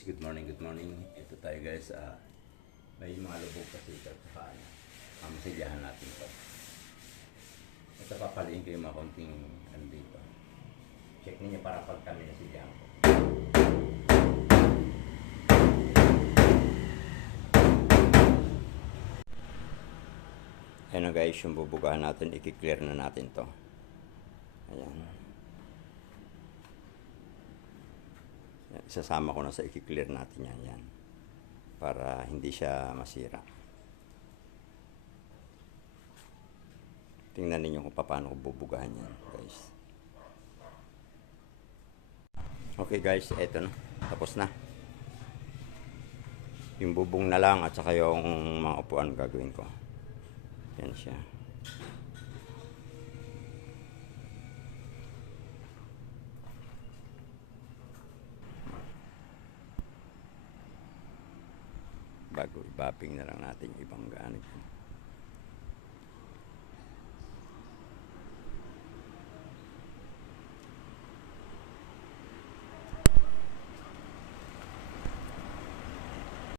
guys, good morning, good morning. Ito tayo guys, may mga lubog kasi ito sa ano. Mamasyahan natin ito. Ito papaliin ko yung mga konting ano dito. Check niyo para pag kami nasilyahan ko. Ayan na guys, yung bubugahan natin, i-clear na natin to. Ayan. Isasama ko na sa i-clear natin yan para hindi siya masira. Tingnan ninyo kung paano ko bubugahan yan guys. Okay guys, eto na, tapos na yung bubong na lang at saka yung mga upuan gagawin ko. Yan siya. Bago i-bapping na lang natin yung ibang gamit.